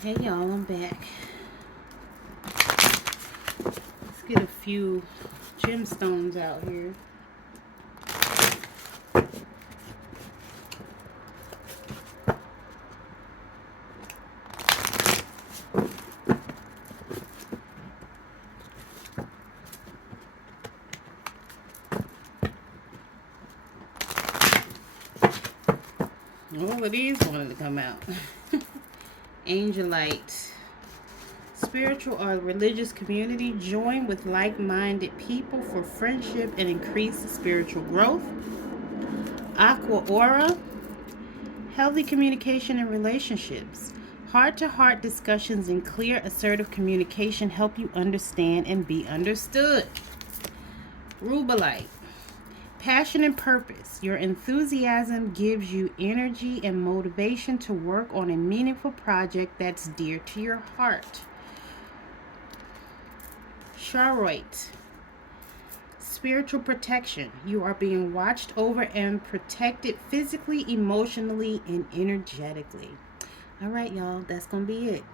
Hey y'all, I'm back. Let's get a few gemstones out here. All of these wanted to come out. Angelite. Spiritual or religious community. Join with like-minded people for friendship and increased spiritual growth. Aqua Aura. Healthy communication and relationships. Heart-to-heart discussions and clear, assertive communication help you understand and be understood. Rubellite. Passion and purpose. Your enthusiasm gives you energy and motivation to work on a meaningful project that's dear to your heart. Charoite. Spiritual protection. You are being watched over and protected physically, emotionally, and energetically. All right, y'all. That's going to be it.